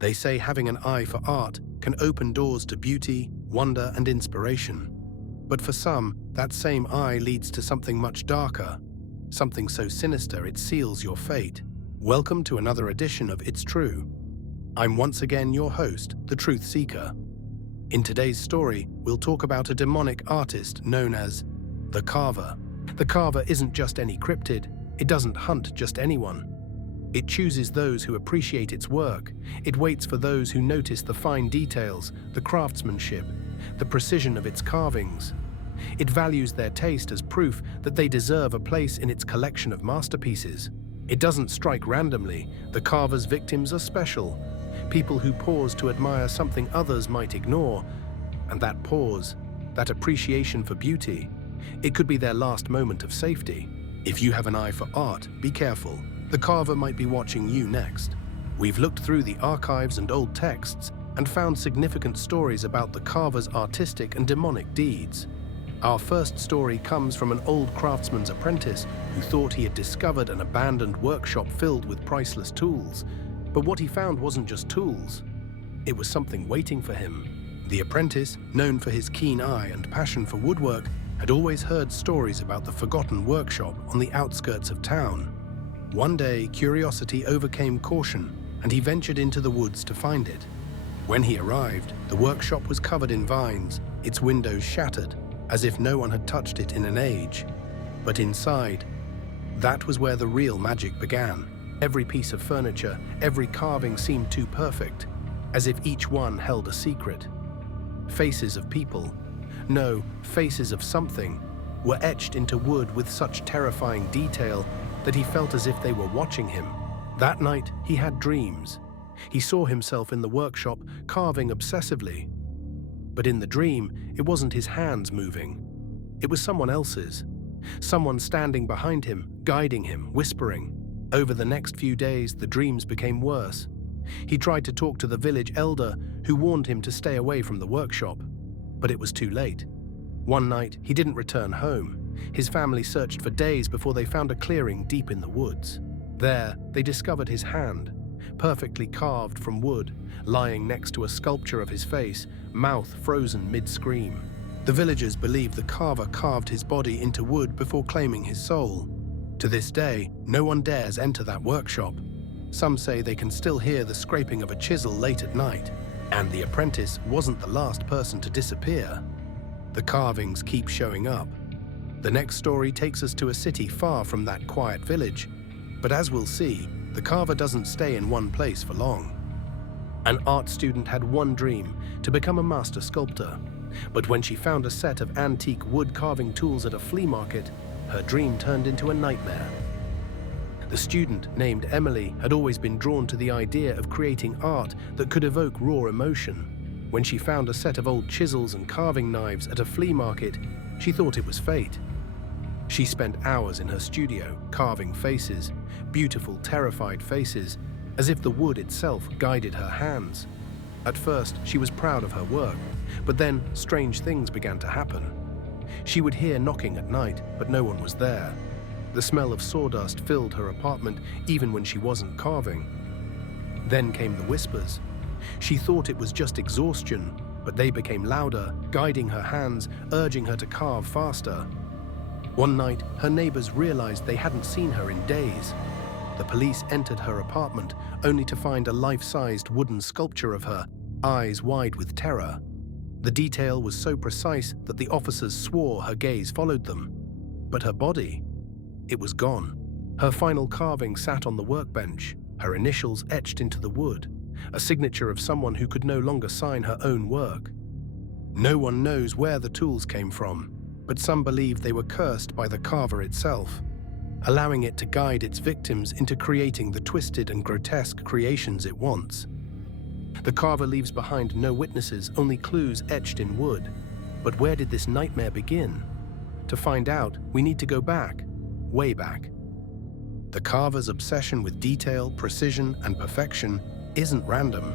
They say having an eye for art can open doors to beauty, wonder, and inspiration. But for some, that same eye leads to something much darker, something so sinister it seals your fate. Welcome to another edition of It's True. I'm once again your host, the Truth Seeker. In today's story, we'll talk about a demonic artist known as the Carver. The Carver isn't just any cryptid. It doesn't hunt just anyone. It chooses those who appreciate its work. It waits for those who notice the fine details, the craftsmanship, the precision of its carvings. It values their taste as proof that they deserve a place in its collection of masterpieces. It doesn't strike randomly. The Carver's victims are special. People who pause to admire something others might ignore. And that pause, that appreciation for beauty, it could be their last moment of safety. If you have an eye for art, be careful. The Carver might be watching you next. We've looked through the archives and old texts and found significant stories about the Carver's artistic and demonic deeds. Our first story comes from an old craftsman's apprentice who thought he had discovered an abandoned workshop filled with priceless tools. But what he found wasn't just tools. It was something waiting for him. The apprentice, known for his keen eye and passion for woodwork, had always heard stories about the forgotten workshop on the outskirts of town. One day, curiosity overcame caution, and he ventured into the woods to find it. When he arrived, the workshop was covered in vines, its windows shattered, as if no one had touched it in an age. But inside, that was where the real magic began. Every piece of furniture, every carving seemed too perfect, as if each one held a secret. Faces of people, no, faces of something, were etched into wood with such terrifying detail that he felt as if they were watching him. That night, he had dreams. He saw himself in the workshop, carving obsessively. But in the dream, it wasn't his hands moving. It was someone else's. Someone standing behind him, guiding him, whispering. Over the next few days, the dreams became worse. He tried to talk to the village elder, who warned him to stay away from the workshop. But it was too late. One night, he didn't return home. His family searched for days before they found a clearing deep in the woods. There, they discovered his hand, perfectly carved from wood, lying next to a sculpture of his face, mouth frozen mid-scream. The villagers believe the Carver carved his body into wood before claiming his soul. To this day, no one dares enter that workshop. Some say they can still hear the scraping of a chisel late at night. And the apprentice wasn't the last person to disappear. The carvings keep showing up. The next story takes us to a city far from that quiet village. But as we'll see, the Carver doesn't stay in one place for long. An art student had one dream, to become a master sculptor. But when she found a set of antique wood carving tools at a flea market, her dream turned into a nightmare. The student, named Emily, had always been drawn to the idea of creating art that could evoke raw emotion. When she found a set of old chisels and carving knives at a flea market, she thought it was fate. She spent hours in her studio, carving faces, beautiful, terrified faces, as if the wood itself guided her hands. At first, she was proud of her work, but then strange things began to happen. She would hear knocking at night, but no one was there. The smell of sawdust filled her apartment even when she wasn't carving. Then came the whispers. She thought it was just exhaustion, but they became louder, guiding her hands, urging her to carve faster. One night, her neighbors realized they hadn't seen her in days. The police entered her apartment, only to find a life-sized wooden sculpture of her, eyes wide with terror. The detail was so precise that the officers swore her gaze followed them. But her body, it was gone. Her final carving sat on the workbench, her initials etched into the wood, a signature of someone who could no longer sign her own work. No one knows where the tools came from, but some believe they were cursed by the Carver itself, allowing it to guide its victims into creating the twisted and grotesque creations it wants. The Carver leaves behind no witnesses, only clues etched in wood. But where did this nightmare begin? To find out, we need to go back, way back. The Carver's obsession with detail, precision, and perfection isn't random.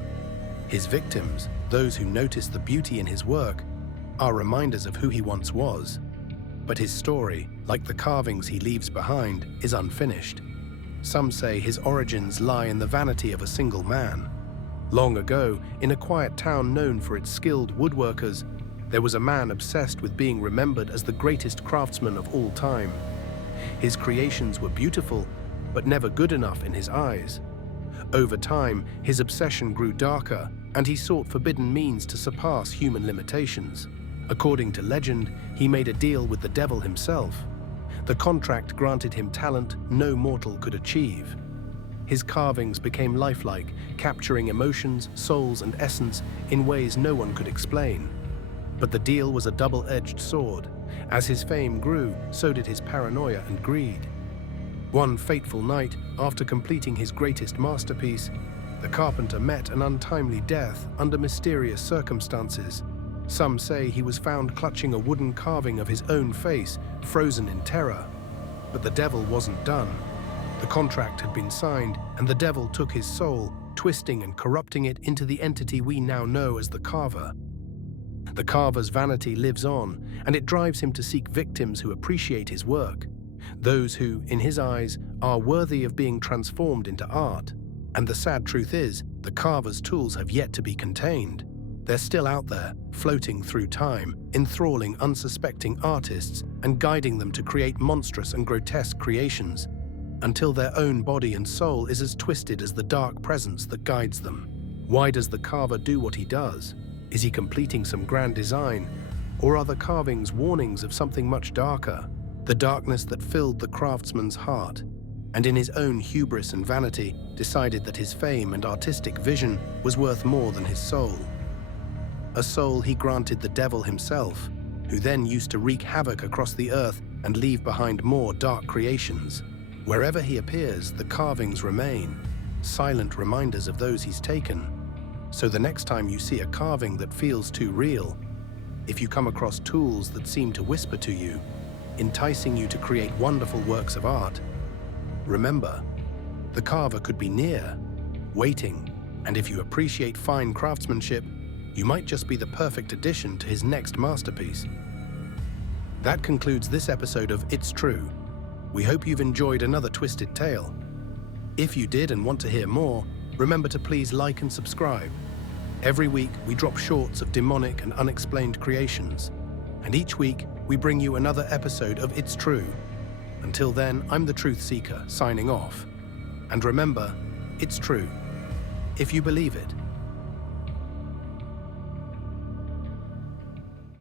His victims, those who notice the beauty in his work, are reminders of who he once was. But his story, like the carvings he leaves behind, is unfinished. Some say his origins lie in the vanity of a single man. Long ago, in a quiet town known for its skilled woodworkers, there was a man obsessed with being remembered as the greatest craftsman of all time. His creations were beautiful, but never good enough in his eyes. Over time, his obsession grew darker, and he sought forbidden means to surpass human limitations. According to legend, he made a deal with the devil himself. The contract granted him talent no mortal could achieve. His carvings became lifelike, capturing emotions, souls, and essence in ways no one could explain. But the deal was a double-edged sword. As his fame grew, so did his paranoia and greed. One fateful night, after completing his greatest masterpiece, the carpenter met an untimely death under mysterious circumstances. Some say he was found clutching a wooden carving of his own face, frozen in terror. But the devil wasn't done. The contract had been signed, and the devil took his soul, twisting and corrupting it into the entity we now know as the Carver. The Carver's vanity lives on, and it drives him to seek victims who appreciate his work, those who, in his eyes, are worthy of being transformed into art. And the sad truth is, the Carver's tools have yet to be contained. They're still out there, floating through time, enthralling unsuspecting artists and guiding them to create monstrous and grotesque creations, until their own body and soul is as twisted as the dark presence that guides them. Why does the Carver do what he does? Is he completing some grand design? Or are the carvings warnings of something much darker? The darkness that filled the craftsman's heart, and in his own hubris and vanity, decided that his fame and artistic vision was worth more than his soul. A soul he granted the devil himself, who then used to wreak havoc across the earth and leave behind more dark creations. Wherever he appears, the carvings remain, silent reminders of those he's taken. So the next time you see a carving that feels too real, if you come across tools that seem to whisper to you, enticing you to create wonderful works of art, remember, the Carver could be near, waiting, and if you appreciate fine craftsmanship, you might just be the perfect addition to his next masterpiece. That concludes this episode of It's True. We hope you've enjoyed another twisted tale. If you did and want to hear more, remember to please like and subscribe. Every week, we drop shorts of demonic and unexplained creations. And each week, we bring you another episode of It's True. Until then, I'm the Truth Seeker, signing off. And remember, it's true, if you believe it.